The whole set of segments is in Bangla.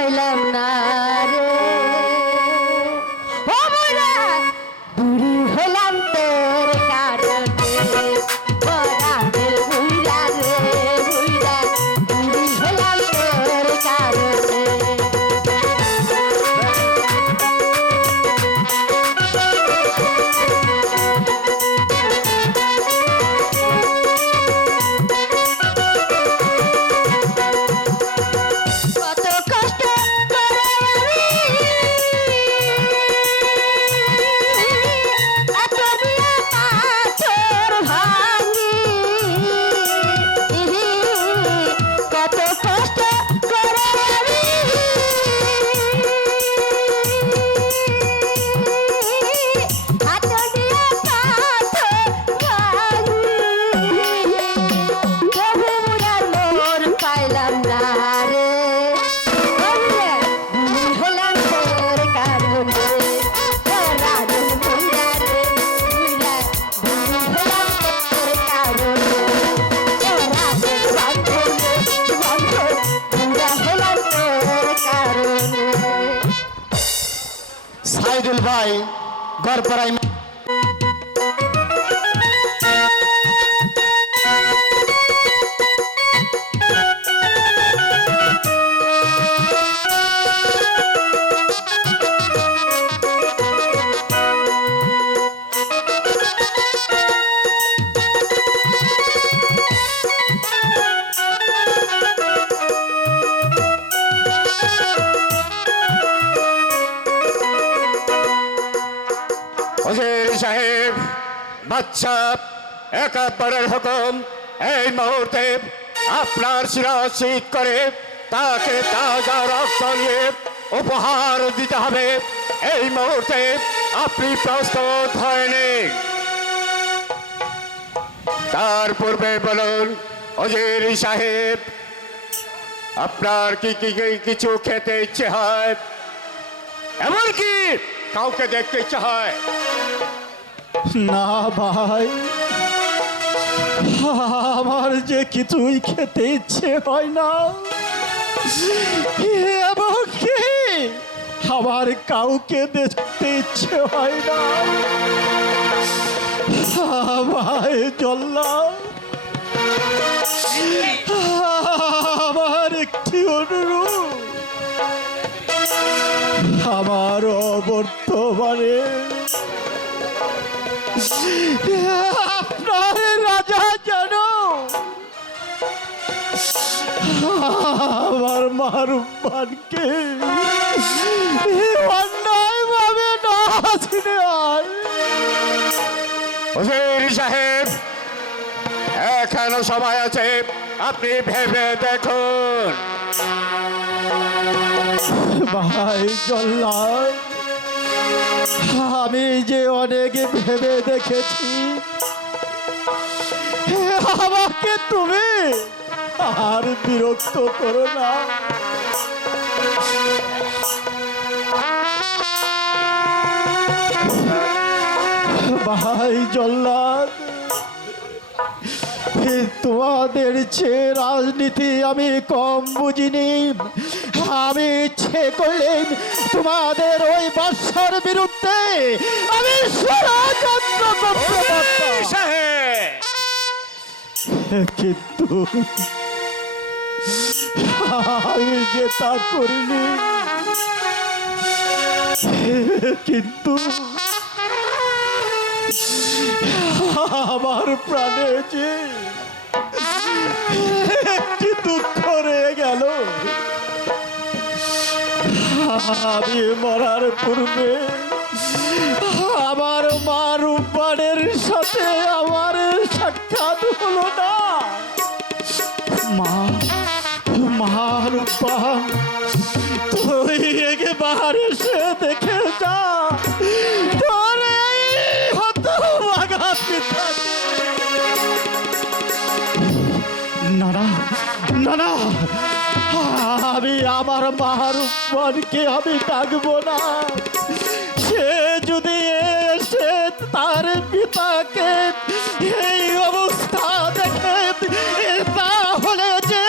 পাইলাম না রে ও বুড়া বুড়ি হলাম তোর কারণে পরাণের বুড়া রে বুড়া বুড়ি হলাম তোর কারণে সাইদুল ভাই গড়পাড়ায় সাহেব বাচ্চা একাবারের হুকুম এই মুহূর্তে আপনার শিরচ্ছেদ করে তাকে তাজা রক্ত নিয়ে উপহার দিতে হবে। এই মুহূর্তে আপনি প্রস্তুত হয়নি, তার পূর্বে বলুন ওজির সাহেব আপনার কি কি কিছু খেতে ইচ্ছে হয়, এমনকি কাউকে দেখতে ইচ্ছে হয়? না ভাই, আমার যে কিছুই খেতে ইচ্ছে হয় না, এমনকি আমার কাউকে দেখতে ইচ্ছে হয় না। ভাই জল্লা, আমার একটি অনুরোধ, আমার বর্তমানে আপনার রাজা যেন আমার মারুবানকে অন্যায় ভাবে না ওজির সাহেব এখনো সময় আছে, আপনি ভেবে দেখুন। ভাই জল্লাদ, আমি যে অনেক ভেবে দেখেছি, আমাকে তুমি আর বিরক্ত করো না। ভাই জল্লাদ, তোমাদের চেয়ে রাজনীতি আমি কম বুঝিনি। আমি ইচ্ছে করলে তোমাদের ওই বাদশার বিরুদ্ধে আমি ষড়যন্ত্র করতে পারতাম, কিন্তু আমি যে তা করিনি। কিন্তু আমার প্রাণে যে একটি দুঃখ রয়ে গেল, আমি মরার পূর্বে আমার মা রূপবানের সাথে আমার সাক্ষাৎ হলো না। মা রূপবান, তুই একবার এসে দেখে যা, তোর এই হতভাগা পিতাকে। না না না না, আমি আমার মারুফকে আমি ডাকবো না। সে যদি এসে তার পিতাকে এই অবস্থা দেখে, তাহলে যে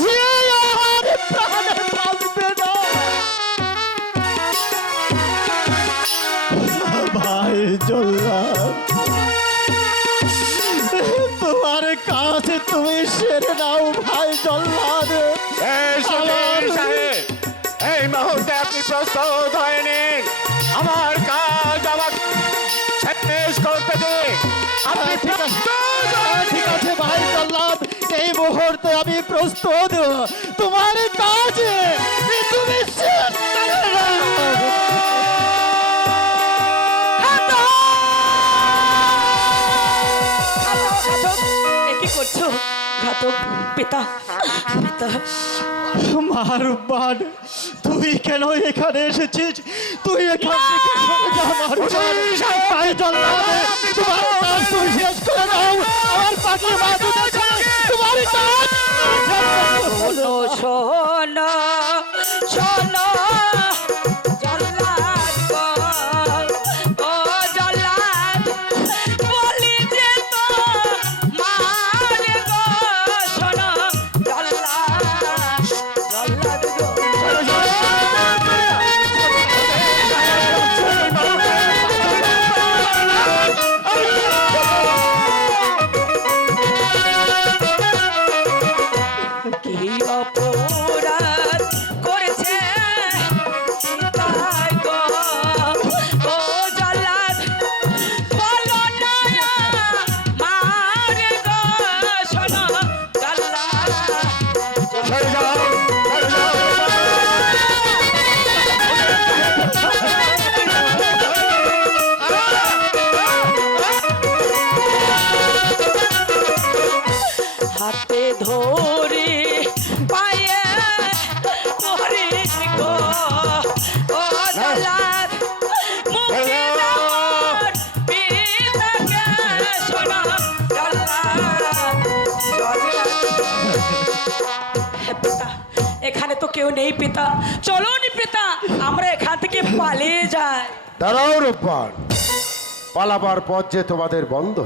সে আর প্রাণে বাঁচবে না। জল্লাদ, তোমার কাছে তুমি সেরে নাও ভাই জল্লাদ। এই সুধীর সাহেব, এই মুহূর্তে আপনি প্রস্তুত হয়ে নিন। আমার কাজ আমাকে শেষ করতে দিন। আপনি প্রস্তুত হয়ে ঠিক নিন। আছে ভাই জল্লাদ, এই মুহূর্তে আমি প্রস্তুত তোমার কাজে তুমি শেষ করে নাও। কি করছো ঘাতক পিতা? পিতা মারবান, তুই কেন এখানে এসেছিস? তুই এখান থেকে সরে যা মারবান। ভাই জল্লাদ, তোমার কাজ তুমি শেষ করে দাও। আমার পাশে বাজুদ আছে, তোমার কাজ শোনো শোনো শোনো জল্লাদ গো, ও জল্লাদ বলি যে তো মারে গো, শোনো জল্লাদ, জল্লাদ গো। কি অপরাধ করেছে সীতাই গো, ও জল্লাদ বলো না মারে গো, শোনো জল্লাদ, সরে যাও, সরে যাও। হাতে ধরি পায়ে ধরি গো, ও জল্লাদ মুক্তি দাও পিতাকে, শোনো জল্লাদ, জল্লাদ। হে পিতা, এখানে তো কেউ নেই পিতা, চলো নি পিতা, আমরা এখান থেকে পালিয়ে যাই। দাঁড়াও রূপবান, পালাবার পথ যে তোমাদের বন্ধ।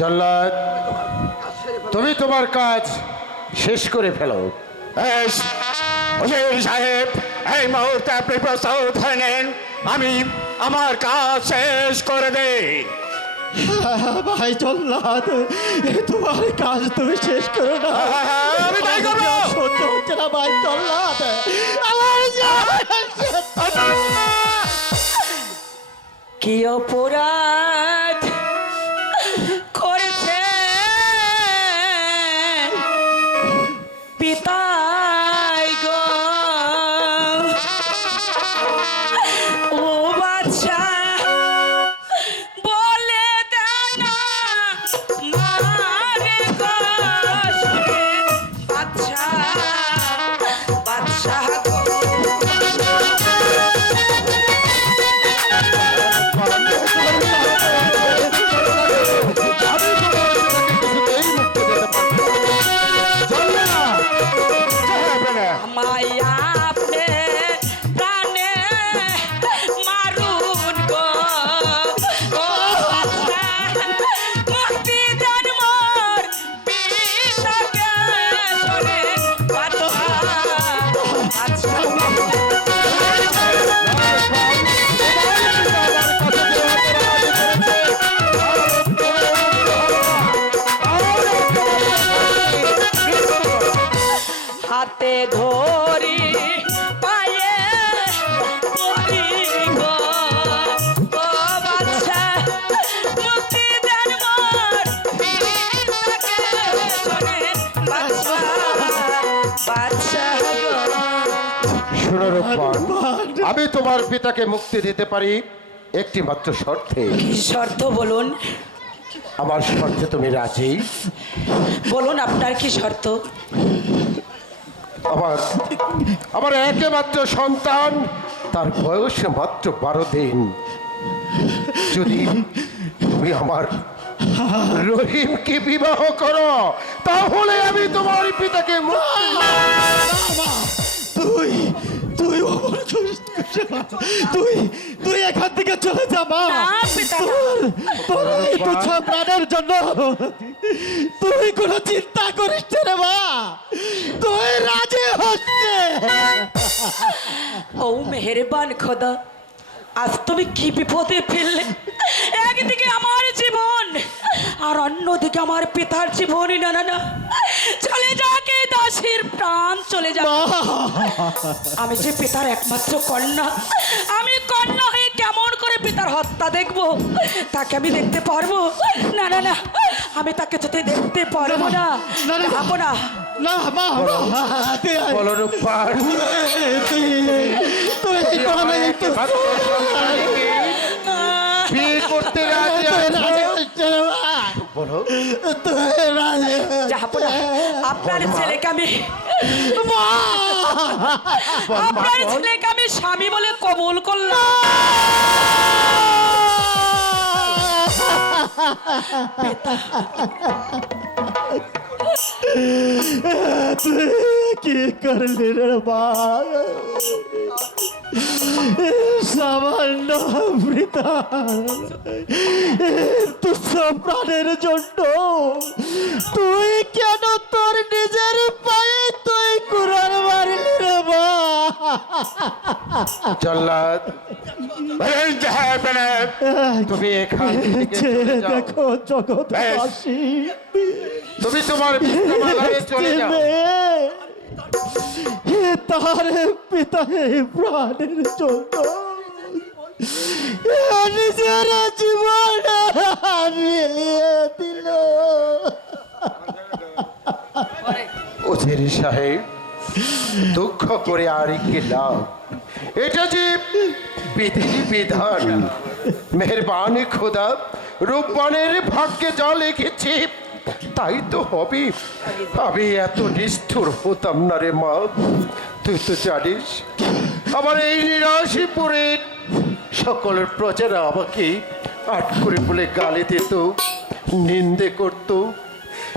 জল্লাদ, তুমি তোমার কাজ শেষ করে ফেলো। এই উজির সাহেব, এই মুহূর্তে আপনি প্রস্তুত হয়ে নিন। আমি আমার কাজ শেষ করে দেই। ভাই জল্লাদ, তোমার কাজ তুমি শেষ করো না। আমি তাই করবো। সহ্য হচ্ছে না ভাই জল্লাদ, আমার কি অপরাধ করেছে পিতাই গো, ও বাচ্চা বলে দেন মারে গো, শুনে বাচ্চা বাচ্চা গো। আমায় আপনে প্রাণে মারুন গো, ও বাচ্চা মুক্তি দেন মোর পিতাকে, শোনে বাচ্চা বাচ্চা। হাতে ধরি পায়ে ধরি গো, ও বাচ্চা মুক্তি দেন মোর পিতাকে, শোনে বাচ্চা বাচ্চা গো। শোনো রূপবান, আমি তোমার পিতাকে মুক্তি দিতে পারি একটি মাত্র শর্তে। কি শর্ত বলুন? আমার শর্তে তুমি রাজি? বলুন আপনার কি শর্ত? আমার আমার একমাত্র সন্তান, তার বয়স মাত্র 12 দিন। যদি তুমি আমার রহিমকে বিবাহ করো, তাহলে আমি তোমার পিতাকে তুই তুই অমর করিস না। তুই তুই এখান থেকে চলে যা মা। না, পিতা। তোর এই তুচ্ছ প্রাণের জন্য তুই কোনো চিন্তা করিস না রে মা। তুই রাজি হচ্ছে ও মেহেরবান খোদা, আজ তুমি কি বিপদে ফেললে। একদিকে আমার জীবন আর অন্যদিকে আমার পিতার জীবনই। না না না, চলে যাক এই দাসীর প্রাণ চলে যাক। আমি যে পিতার একমাত্র কন্যা, আমি কন্যা হয়ে কেমন করে পিতার হত্যা দেখবো? তাকে আমি দেখতে পারবো না? না না, আমি তাকে যদি দেখতে পারবো না, যাবো না। না মা, বলো রূপবান, তুই বিয়ে করতে রাজি আছো? বলো। যাবো না। আপনার ছেলেকে আমি আপনার ছেলেকে আমি স্বামী বলে কবুল করলাম। কি করলি রে মা? সামান্য বৃথা তুচ্ছ প্রাণের জন্য তুই কেন তোর নিজের পায়ে তুই কুড়াল মারলি রে মা? জল্লাদ, তুমি এখান থেকে চলে যাও। দেখো জগৎবাসী, তুমি তোমার বিছানায় চলে যাও। তার পিতা এই প্রাণের জন্য নিজের জীবন মিলিয়ে দিল। উজির সাহেব, দুঃখ করে আর কি লাভ? এটা যে বিধি বিধান। মেহেরবানি খোদা, রূপবানের ভাগ্যে যা লিখেছি তাই তো হবে। আমি এত নিষ্ঠুর হতাম না রে মা। তুই তো জানিস আমার এই নিরাশিপুরের সকল প্রজারা আমাকে আট করে বলে গালি দিত, নিন্দে করত।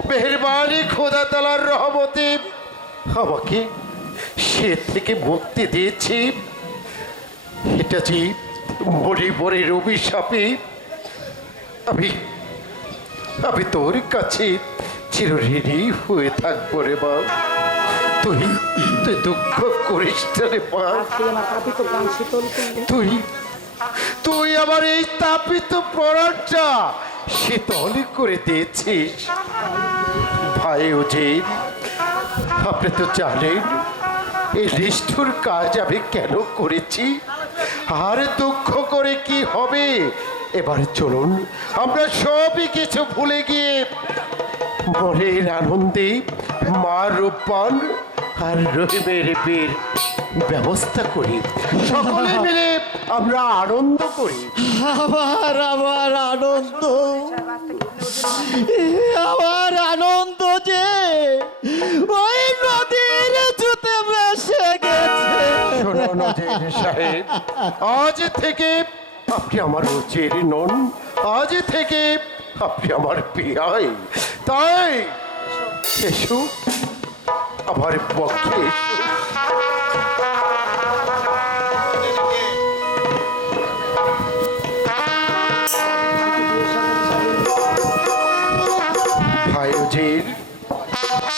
মেহেরবানি খোদা তালার রহমতে আমাকে সে থেকে মুক্তি দিয়েছি। এটা যে মরিবরের অভিশাপে আমি তোর কাছে চিরঋণী হয়ে থাকবো রে মা। তুই তুই দুঃখ করিস না রে মা। তুই আমার এই তাপিত প্রাণটা শীতল করে দিয়েছিস। ভাই উজির, আপনি তো জানেন এই নিষ্ঠুর কাজ আমি কেন করেছি। আর দুঃখ করে কি হবে? এবার চলুন আমরা সবই কিছু ভুলে গিয়ে মনের আনন্দে মা রূপবান আর রহিমের বিয়ের ব্যবস্থা করি। সকলে মিলে আমরা আনন্দ করি। আমার আনন্দ, আমার আনন্দ যে ওই নদীর জুতে ভেসে গেছে। শোনো নজির সাহেব, আজ থেকে আপনি আমার উজির নন, আজ থেকে আপনি আমার পিয়াই। তাই এসো আমার পক্ষে এসো। ভাই উজির,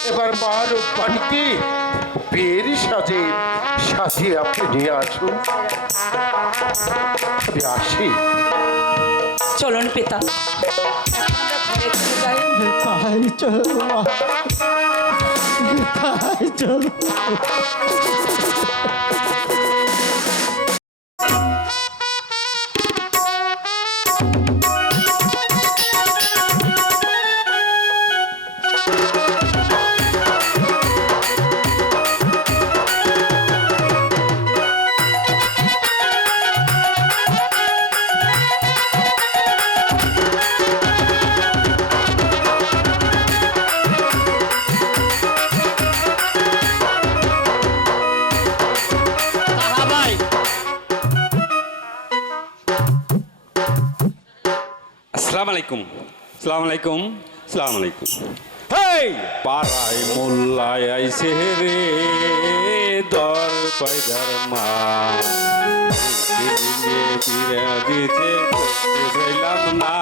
এবার মা রূপবানকে বিয়ের সাজিয়ে আপনি নিয়ে আসুন। আমি আসি। চলুন পিতা, আমরা ঘরে চলে যাই। তাই চলো মা, তাই চলো। আসসালামু আলাইকুম, আসসালামু আলাইকুম, আসসালামু আলাইকুম। হেই পাড়ায় মোল্লায় আইছে রে দর পয়দার মা দিলে দিতে রইলাম না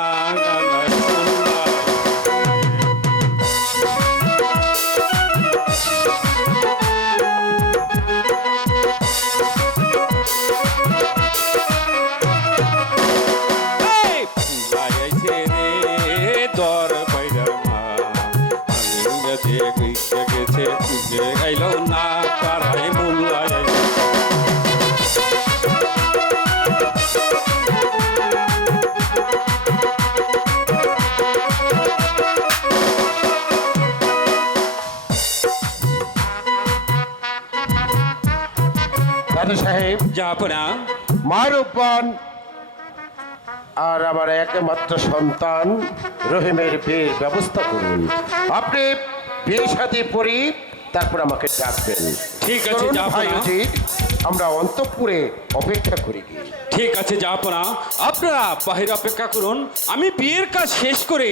জাহাপনা মারুপান আর আমার একমাত্র সন্তান রহিমের বিয়ের ব্যবস্থা করুন। আপনি বিয়ে সাথে পড়ি তারপর আমাকে ডাকবেন। ঠিক আছে, চলুন যাবো না। ভাইজি, আমরা অন্তঃপুরে অপেক্ষা করি গিয়ে। ঠিক আছে জাহাপনা, আপনারা বাহিরে অপেক্ষা করুন, আমি বিয়ের কাজ শেষ করে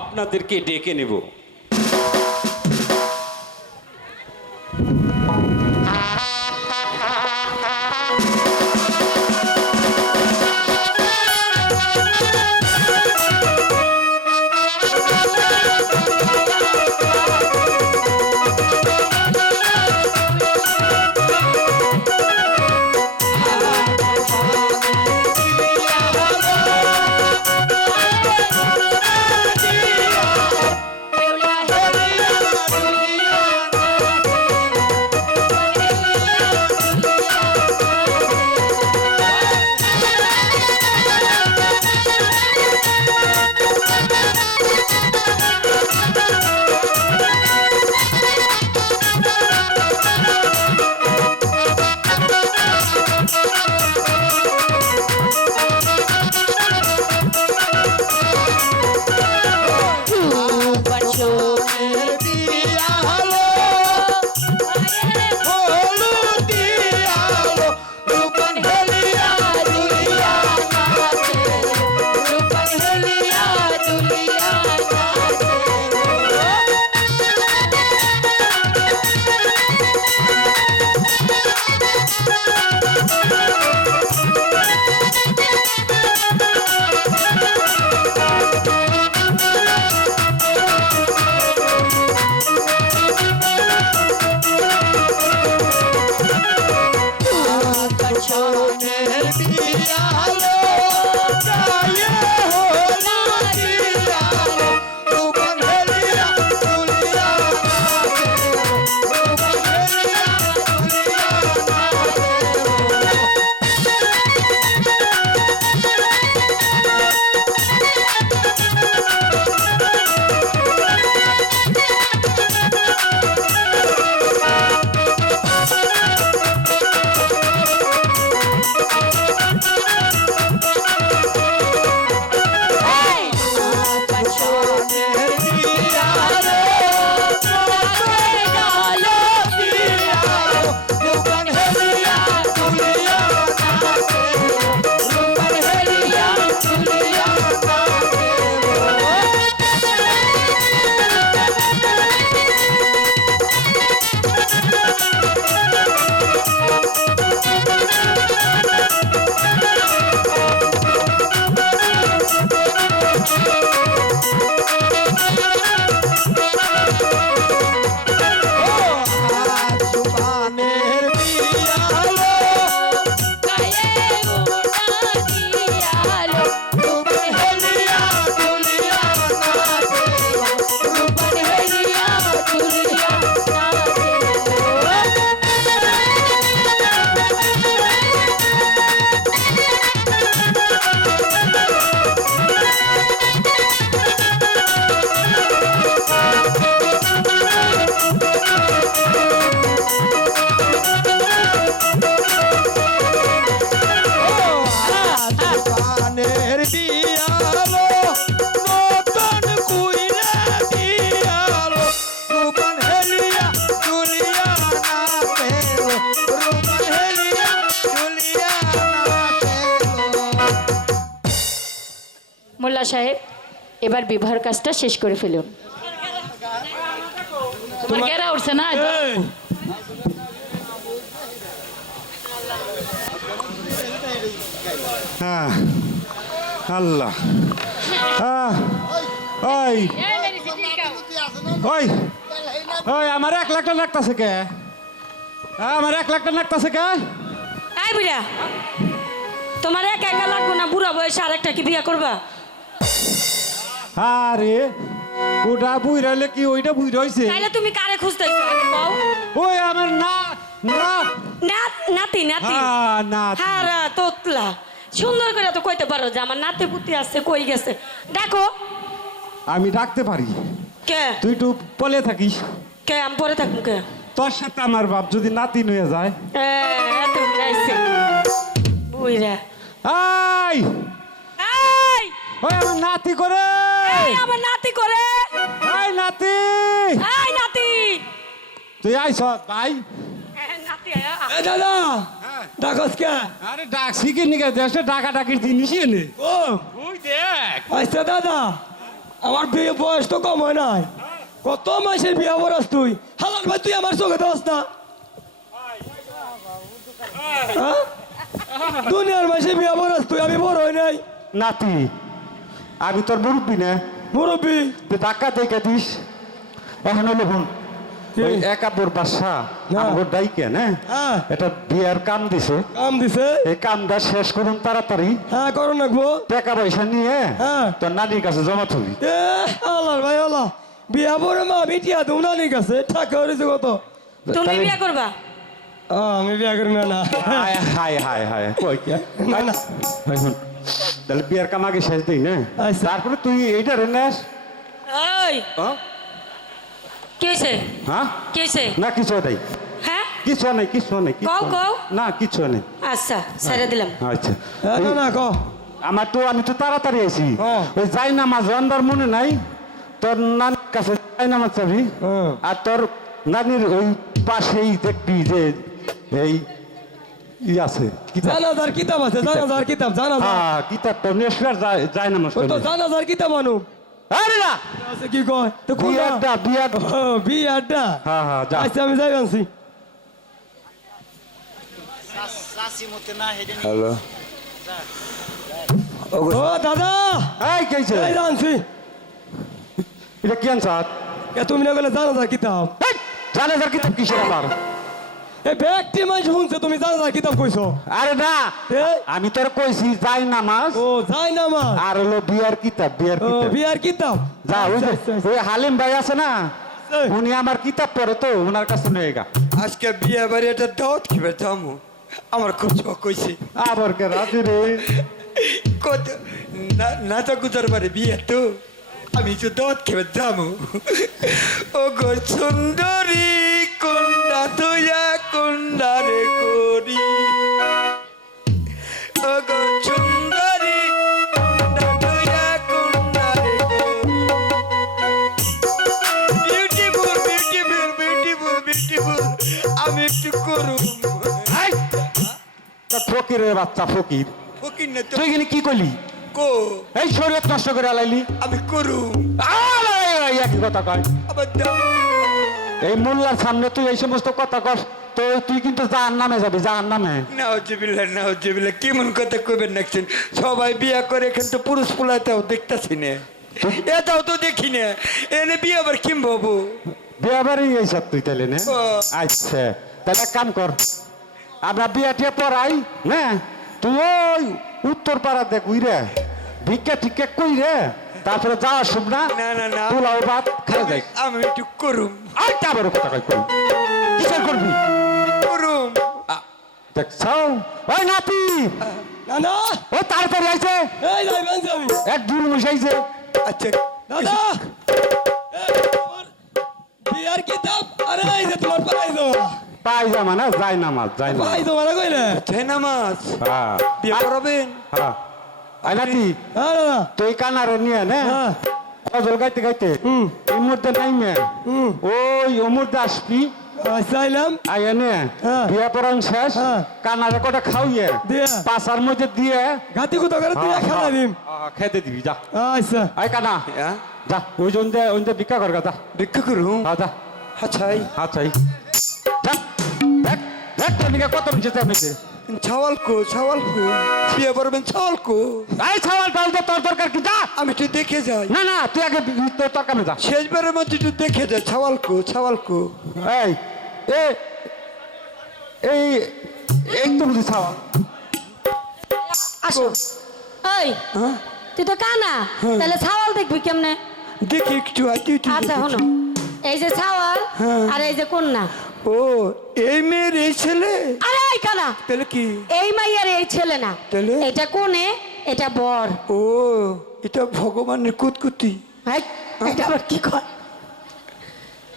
আপনাদেরকে ডেকে নেব। মোল্লা সাহেব, এবার বিবাহের কাজটা শেষ করে ফেলুন। তোমার কেরা উঠছে না? হ্যাঁ আল্লাহ ওই ওই ওই আমার 1 লাখ টাকা লাগতাছে কে? আমার 1 লাখ টাকা লাগতাছে কে? এই বুড়া, তোমার একা একা লাগবো না, বুড়া বয়সে আরেকটা কি বিয়ে করবা? আরে ওটা বুই রইলে কি ওইটা বুই রইছে? তাইলে তুমি কারে খুঁজতেছো আগে কও? ওই আমার না না নাতি নাতি নাতি। হারা তোতলা সুন্দর করে তো কইতে পারো যে আমার নাতি পুতি আছে, কই গেছে? দেখো। আমি ডাকতে পারি। কে? তুই একটু পলে থাকিস। কে? আমি পরে থাকবো কে? তোর সাথে আমার বাপ যদি নাতি নিয়ে যায়। এত নাইছে কইরা এই এই ওই আমার নাতি করে এই আমার নাতি করে এই নাতি এই নাতি তুই আইস ভাই নাতি এ দাদা ডাকস কে আরে ডাকছি কি নিকে দেশে ডাকা ডাকির জিনিসই নে ও ওই দেখ আচ্ছা দাদা আমার বিয়ে বয়স তো কম হয় নাই কত মাসের বিয়ে বরস তুই হালাল ভাই তুই আমার চোখে দোস না হ্যাঁ? দুনিয়ার মাসে বিয়ে বরস তুই আমি বড় হই নাই নাতি আমি তোর মুরব্বী না মুরব্বী তুই ধাক্কা দেখে দিস এখন হলো হুন ওই একাপুর বাসা না। আমার ডাইকে না হ্যাঁ এটা বিয়ার কাম দিছে কাম দিছে এই কামটা শেষ করুন তাড়াতাড়ি হ্যাঁ করো নাকবো টাকা পয়সা নিয়ে হ্যাঁ। তোর নানির কাছে জমা থবি এ আল্লাহ ভাই আল্লাহ বিয়া বড় মা বিটিয়া তো উনানির কাছে টাকা হয়েছে কত তুমি বিয়ে করবা আমি বিয়া করি না না হায় হায় হায় হায় কই কি না না ভাই শুন তাহলে বিয়ার কাম আগে শেষ দিই না আচ্ছা। তারপরে তুই এইটা রে নেস এই কি হয়েছে হ্যাঁ কি হয়েছে না কিছু নাই হ্যাঁ কিছু নাই কিছু নাই কিছু কও, নাই। কও। না কিছু নেই আচ্ছা ছেড়ে দিলাম আচ্ছা না না ক আমি তো তাড়াতাড়ি আইছি হ্যাঁ। ওই যাই নামাজ আনবার মনে নাই তোর নানির কাছে যাই নামাজ চাবি হ্যাঁ। আর তোর নানির ওই পাশেই দেখবি যে এই ই আছে কিতাব জানাজার কিতাব আছে জানাজার কিতাব জানাজার হ্যাঁ কিতাব তো নেশার যাই নামাজ ও তো পড়বি। জানাজার কিতাব আনু আরে না আছে কি কয় তো কোন বিয়ারটা বিয়ার বিয়ারটা হ্যাঁ হ্যাঁ যা আচ্ছা আমি যাই আনছি হ্যালো ও দাদা এই কেছে এই আনছি এটা কি আনসার এ তুমি না গেলে জানাজার কিতাব জানাজার কিতাব কিসের আমার এই ব্যক্তি মানুষ শুনছে তুমি জানাজার কিতাব কইছো আরে না এ? আমি তোর কইছি যাই নামাজ ও যাই না মা আর হলো বিয়ার কিতাব বিয়ার ও কিতাব বিয়ার কিতাব যা ওই যে আচ্ছা, আচ্ছা, ওই হালিম ভাই আছে না আচ্ছা। উনি আমার কিতাব পড়ে তো ওনার কাছে নিয়ে গা আজকে বিয়ে বাড়ি একটা দাওয়াত খেবে যাবো আমার খুব শখ হয়েছে আবার কে রাজি রে কত নাচা গুজার বাড়ি বিয়ে তো আমি তো দাওয়াত খেবে যাবো ও গো সুন্দরী কন্যা তুইয়া কন্যা রে করি ও গো সুন্দরী কন্যা তুইয়া কন্যা রে করি বিউটিফুল বিউটিফুল বিউটিফুল বিউটিফুল আমি একটু করুম এই, তা ফকিরের বাচ্চা ফকির ফকির না তো তুই এখানে কি করলি কো এই শরীর নষ্ট করে আলাইলি আমি করুম একই কথা কয় আবার দাও এই মোল্লার সামনে তুই এই সমস্ত কথা কর তো তুই কিন্তু জাহান নামে যাবি জাহান নামে নাউজুবিল্লাহ কেমন কথা কইবেন নাকছেন সবাই বিয়া করে এখান তো পুরুষ পোলাতেও দেখতাছি না এটাও তো দেখি না এনে বিয়ে আবার কিম বাবু বিয়া বাড়ি এইসব তুই তাইলে না ও। আচ্ছা তাহলে এক কাম কর আমরা বিয়াটিয়া পড়াই না তুই ওই উত্তর পাড়া দেখ উই রে ভিক্ষা টিক্ষা কই রে তারপরে যাওয়ার শুভ না না, না, না। পোলাও ভাত খাই যাই আমি একটু করুম আর তা বড় কথা কই করবি কিসের করবি করুম দেখছ ওই নাতি না না ও তাড়াতাড়ি আইছে এই যাই বানছি আমি এক দুল মিশাইছে আচ্ছা দাদা এই তোমার বিয়ার কিতাব আরে এই যে তোমার পাইছো পায়জামা না যাই নামাজ যাই নামাজ পাইছো মানে কইলে তাই নামাজ হ্যাঁ বিয়ে করাবেন হ্যাঁ আই নাতি হ্যাঁ দাদা তুই কানারে নিয়ে না হ্যাঁ গজল গাইতে গাইতে এই মুহূর্তে নাইমে ওই ও মুহূর্তে আসবি চাইলাম আইয়া নে হ্যাঁ। বিয়া পড়ান শেষ হ্যাঁ। কানারে কটা খাওয়াইয়ে দিয়ে। পাশার মধ্যে দিয়ে গাতি কুতো করে তুই খাওয়া দিম খেতে দিবি যা আচ্ছা আই কানা হ্যাঁ যা ওই জন্য ভিক্ষা কর গা যা ভিক্ষা করুম হ্যাঁ যা আচ্ছা আচ্ছা যা দেখ দেখ তোর নিকে কত নিচে চাপিছে ছাওয়াল কো বিয়ে করবেন ছাওয়াল কো এই ছাওয়াল টাল তো তোর দরকার কি যা আমি একটু দেখে যাই না না তুই আগে তোর কামে যা শেষবারের মধ্যে একটু দেখে যাই ছাওয়াল কো এই এ এই এই তো বুঝি ছাওয়াল আসো এই তুই তো কানা তাহলে ছাওয়াল দেখবি কেমনে দেখি একটু আগে আচ্ছা হলো এই যে ছাওয়াল আর এই যে কন্যা ও এই মেয়ের এই ছেলে আরে এই কানা তাহলে কি এই মাইয়ার এই ছেলে না তাহলে? এটা কোনে এটা বর ও এটা ভগবানের কুতকুতি এই, এটা আবার কি কয়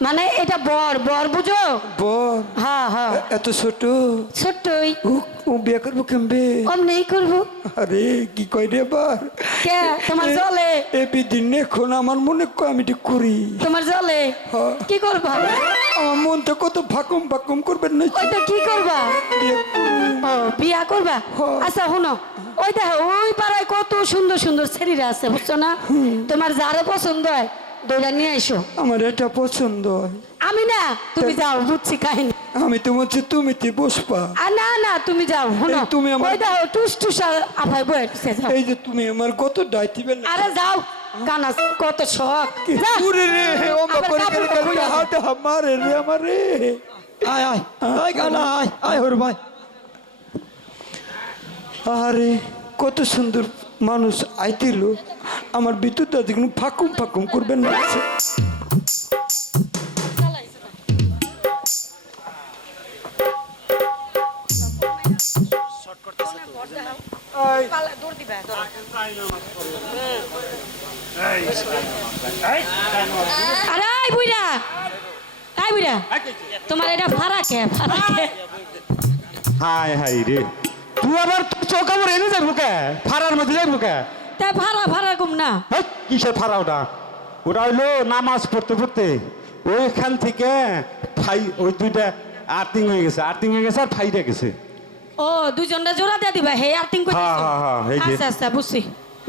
মানে এটা বর বর বুঝো? বর হ্যাঁ হ্যাঁ, এত ছোট ছোট্টই। ও বিয়ে করবো কেমবে? কম নেই করবো। আরে কি কই রে বার কে তোমার জলে? এ বিদিন এখন আমার মনে কয় আমি এটা করি। তোমার জলে হ্যাঁ। কি করবা? আমার মনটা কত ফাকুম ফাকুম করবেন না। ওইটা কি করবা? বিয়ে করবো। ও বিয়া করবা? হ্যাঁ। আচ্ছা শুনো, ওই দেখো ওই পাড়ায় কত সুন্দর সুন্দর ছেলেরা আছে বুঝছো না? তোমার যারে পছন্দ হয় দইটা নিয়ে এসো। আমার এটা পছন্দ হয়। আমি না, তুমি যাও, বুঝছি কাহিনী। আমি তো বলছি তুমি তে বসবা। আর না না, তুমি যাও শুনো। এই তুমি আমার- ওই দেখো টুস টুস আফাই বসে যাও। এই যে তুমি আমার কত দায়িত্ব না। আরে যাও, কানা কত শখ। যা। পুরে রে ও মা আবার করে কাপড় করে খুলে দাও। হাতে আমারে রে আমারে। আয় আয় আয় গানা আয় আয় হর ভাই। আরে কত সুন্দর মানুষ আইতিল, আমার বিদ্যুৎ দেখুন ফাকুম ফাকুম করবেন না। আরে আই বুইরা, আই বুইরা, তোমার এটা ভাড়া কে? ভাড়া কে? হাই হাই রে, তুই আবার চোখ আবার এনে যাবো কে? ফাড়ার মধ্যে যাবো কে? তাই ভাড়া ভাড়া কম না। হেই, কিসের ফাড়া ওটা? ওটা হইলো নামাজ পড়তে পড়তে ওইখান থেকে ওই দুইটা আর্থিং হয়ে গেছে, আর্থিং হয়ে গেছে আর ফাইটা গেছে। ও দুজনটা জোড়া দিয়ে দিবা, হে আর্থিং করে হ্যাঁ, দিছো? হ্যাঁ, হ্যাঁ, এই যে। আচ্ছা আচ্ছা বুঝছি,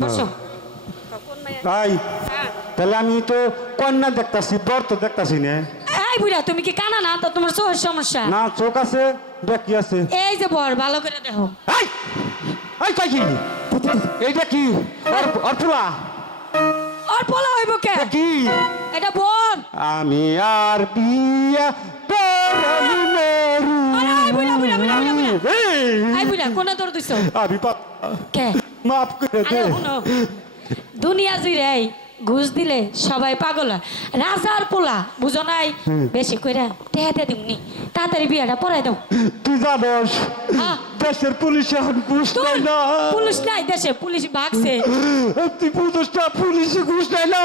বসো। তাই তাহলে আমি তো কন্যা দেখতাছি, বর তো দেখতাছি না। এই বুইরা, তুমি কি কানা না? তো তোমার চোখের সমস্যা। না চোখ আছে, দেখ কি আছে। এই যে বর, ভালো করে দেখো। এই এই কই কি এইটা কি? আর পুরা আর বলা হইব কে? এটা কি? এটা বর। আমি আর বিয়া পড়াই মেরু। আরে এই বুইরা বুইরা বুইরা বুইরা বুইরা। এই, এই বুইরা কোনে দৌড় দিছো? আমি কে? মাফ করে দে। আরে শুনো, দুনিয়া জুড়ে ঘুষ দিলে সবাই পাগল হয়। রাজার পোলা বুঝো নাই? বেশি কইরা টেহাতে দিমনি, তাড়াতাড়ি বিয়াটা পড়াই দাও। তুই জানোস হ্যাঁ। দেশের পুলিশ এখন ঘুষ নেয় না। পুলিশ নাই দেশে, পুলিশ ভাগছে। তুই বুঝোস না, পুলিশে ঘুষ নেয় না।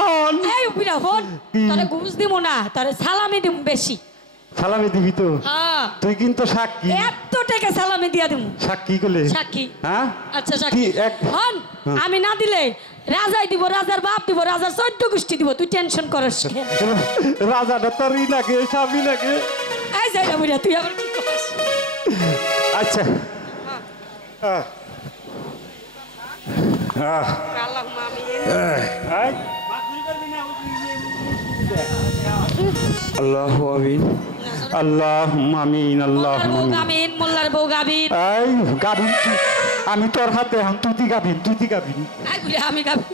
এই বুইরা হন, তোরে ঘুষ দিব না, তোরে সালামি দিব বেশি। সালামি দিবি তো? হ্যাঁ, তুই কিন্তু সাক্ষী। এত টাকা সালামি দিয়া দিব। সাক্ষী করলে সাক্ষী। হ্যাঁ আচ্ছা কি সাক্ষী এক হন, আমি না দিলে রাজাই দিব, রাজার বাপ দিব, রাজার 14 গোষ্ঠী দিব। তুই টেনশন করস কে? রাজাটা তোর ই লাগে, স্বামী লাগে। এই যাই না বুইরা, তুই আবার কি করস? আচ্ছা আহ। আহ। আল্লাহুম্মা আমিন। এই, আল্লাহ আমিন। আল্লাহুম্মা আমিন, মোল্লার আল্লাহুম্মা বউ আমিন। গাবিন, মোল্লার বউ গাবিন। এই গাবিন আমি তোর হাতে এখন তুই গাবিন, তুই গাবিন। এই বুইরা আমি গাবিন।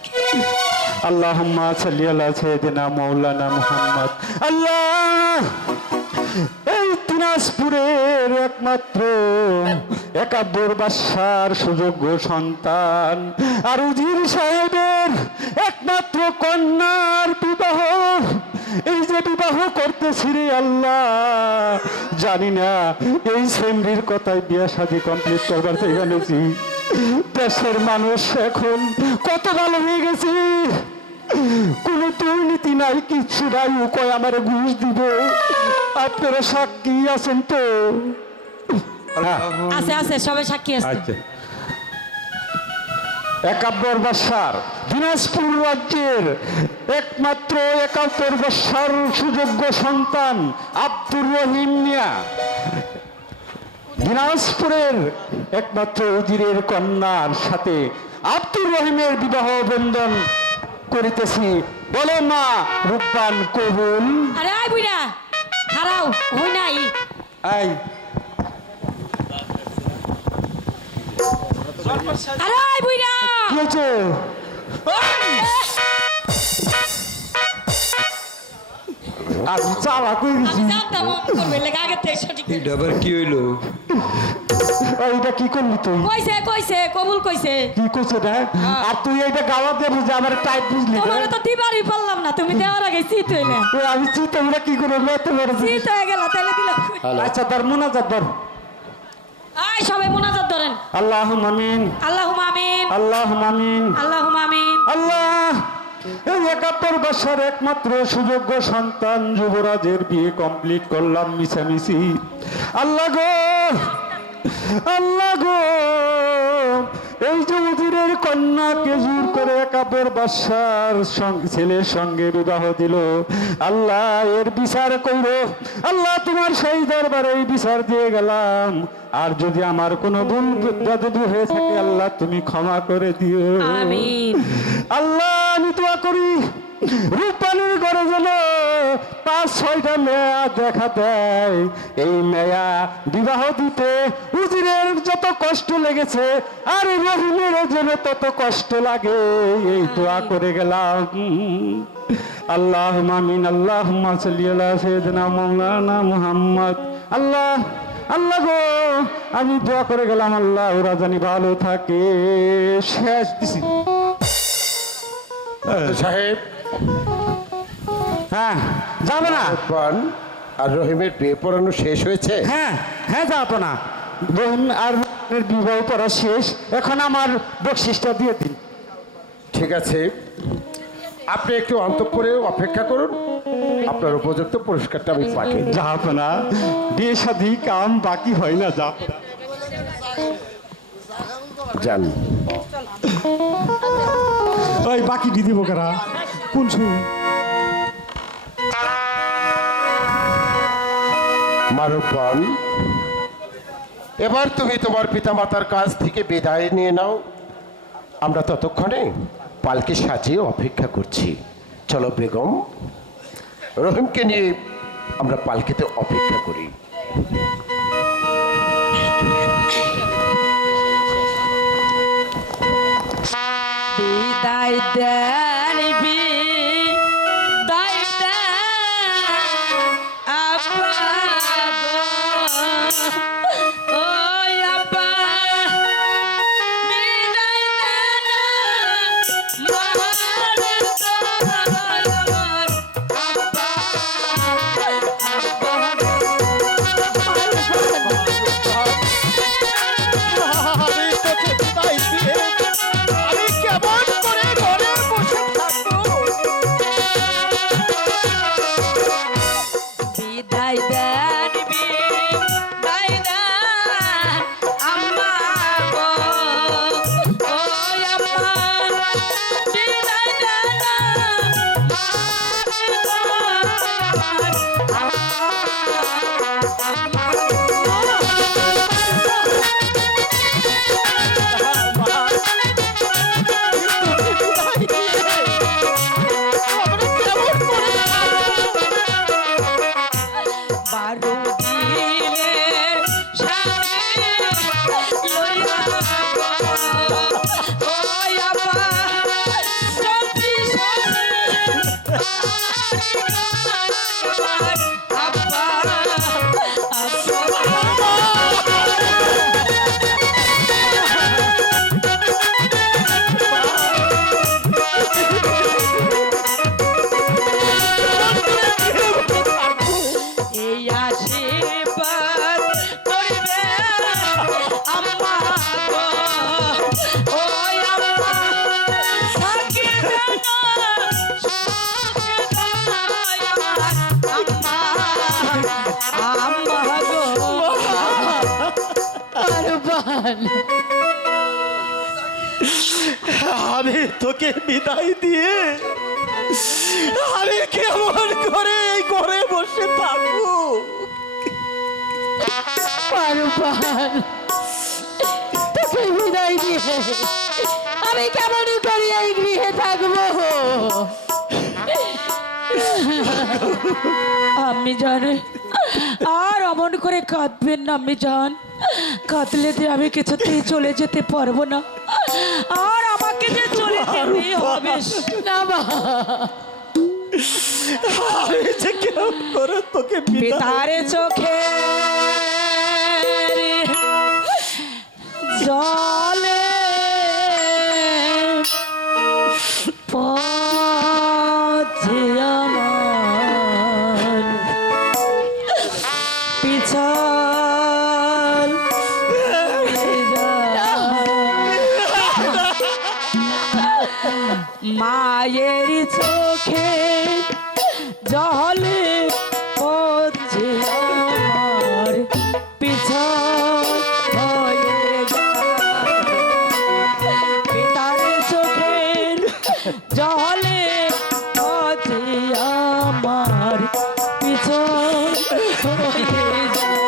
আল্লাহুম্মা সাল্লি আলা সাইয়্যিদিনা মাওলানা মুহাম্মদ। আল্লাহ, এই দিনাজপুরের একমাত্র 71 বাদশার সুযোগ্য সন্তান আর উজির সাহেবের একমাত্র কন্যার বিবাহ, এই যে বিবাহ করতেছি রে আল্লাহ, জানি না এই সেমরির কথায় বিয়া শাদী কমপ্লিট করবার থেকে এনেছি। দেশের মানুষ এখন কত ভালো হয়ে গেছে, কোনো দুর্নীতি নাই, কিচ্ছু নাই। ও কয় আমার ঘুষ দিব। আপনারা সাক্ষী আছেন তো? হ্যাঁ, আছে আছে, সবাই সাক্ষী আছে। আচ্ছা। 71 বৎসর দিনাজপুর রাজ্যের একমাত্র 71 বৎসর সুযোগ্য সন্তান আব্দুর রহিম মিয়া দিনাজপুরের একমাত্র উজিরের কন্যার সাথে আব্দুর রহিমের বিবাহ বন্ধন করিতেছি। বলো মা রূপবান কবুল। আরে আই বুইরা হারাও, হই নাই। এই আরে আই বুইরা, কি হয়েছে? আমি চালা কই আমি গেছি। জানতাম ও করবে, লেগে আগে থেকে সঠিক এটা আবার কি হইলো? এইটা কি করলি তুই? কইছে কইছে কবুল কইছে। কি করছে না? আর তুই এইটা গাওয়াতে বুঝে আমার টাইট বুঝলি না? তোমার তো দিবারই পারলাম না, তুমি দেওয়ার আগে চিত হইলে। ওই আমি চিন্তা করে কি করে লড়তে পারছি। চিত হয়ে গেল, তাইলে দিলাম। আচ্ছা তোর মুনাজাত ধর। আই সবাই মুনাজাত ধরেন। আল্লাহুম্মা আমিন, আল্লাহুম্মা আমিন, আল্লাহুম্মা আমিন। আল্লাহুম্মা আমিন। আল্লাহ এই 71 বছর একমাত্র সুযোগ্য সন্তান যুবরাজের বিয়ে কমপ্লিট করলাম মিছামিছি। আল্লাহ গো, আল্লাহ গো, এই যে উজিরের কন্যাকে জোর করে 71 বছর ছেলের সঙ্গে বিবাহ দিল, আল্লাহ এর বিচার কইরো। আল্লাহ তোমার সেই দরবারে এই বিচার দিয়ে গেলাম। আর যদি আমার কোনো ভুল যদি হয়ে থাকে আল্লাহ তুমি ক্ষমা করে দিও। আমিন। আল্লাহ আমি দোয়া করি রূপালীর ঘরে যেন 5-6টা মেয়া দেখা দেয়। এই মেয়া বিবাহ দিতে উজিরের যত কষ্ট লেগেছে আর রহিমের যেন তত কষ্ট লাগে, এই দোয়া করে গেলাম। আল্লাহ আমিন। আল্লাহুম্মা সাল্লি আলা সাইয়্যিদিনা মাওলানা মুহাম্মদ। আল্লাহ, আল্লাহ গো, আমি দোয়া করে গেলাম আল্লাহ ওরা জানি ভালো থাকে। শেষ দিছি সাহেব, হ্যাঁ যাবে না? পান আর রহিমের বিয়ে পড়ানো শেষ হয়েছে? হ্যাঁ হ্যাঁ, যাবো না। রহিম আর রহিমের বিবাহ করা শেষ, এখন আমার বকশিসটা দিয়ে দিন। ঠিক আছে, আপনি একটু অন্তঃপুরে অপেক্ষা করুন, আপনার উপযুক্ত পুরস্কারটা আমি পাঠিয়ে দেব। যাবো না, বিয়ে শাদী কাম বাকি হয় না, যাব না। যান। ওই বাকি দিয়ে দিব কারা কোন সময়? মারুফান, এবার তুমি তোমার পিতামাতার কাছ থেকে বিদায় নিয়ে নাও। আমরা ততক্ষণে পালকি সাজিয়ে অপেক্ষা করছি। চলো বেগম, রহিমকে নিয়ে আমরা পালকিতে অপেক্ষা করি। বিদায় দেন, বিদায় দেন আপা গো, ও আপা বিদায় দেন মারে তোমার আপা, আমি তোকে বিদায় দিয়ে আমি কেমন করে ঘরে বসে থাকবো? বিদায় দেন, বিদায় দেন আম্মা গো, ও আম্মা বিদায় দেন বারো দিনের সাথে লইয়া গো, ও আপা সত্যি আপা এই আশীর্বাদ করবে আম্মা গো, ও আম্মা সাকি দেন আম্মা, আম্মা গো। আমি তোকে বিদায় দিয়ে আমি কেমন করে এই ঘরে বসে থাকবো? তোকে বিদায় দিয়ে আমি কেমন করে এই গৃহে থাকবো? আমি জানি আর অমন করে কাঁদবেন না, আমি জান কাঁদলে যে আমি কিছুতেই চলে যেতে পারবো না, আর আমাকে যে চলে যেতেই হবে। না মা, আমি যে কেমন করে তোকে বিদায় পিতারে চোখে জলে পথে আমার পিছল মায়ের চোখে জলে পড়ছে আমার পিছন হয়ে যায়। পিতার চোখের জলে পড়ছে আমার পিছন হয়ে যায়।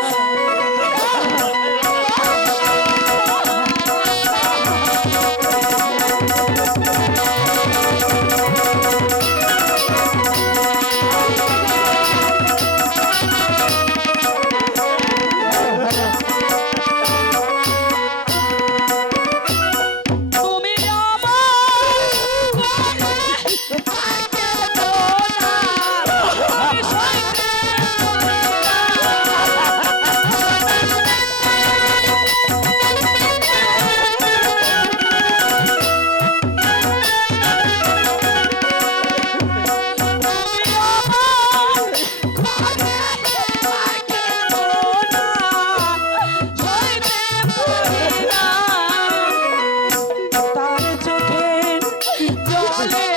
তুমি তার চোখের জলে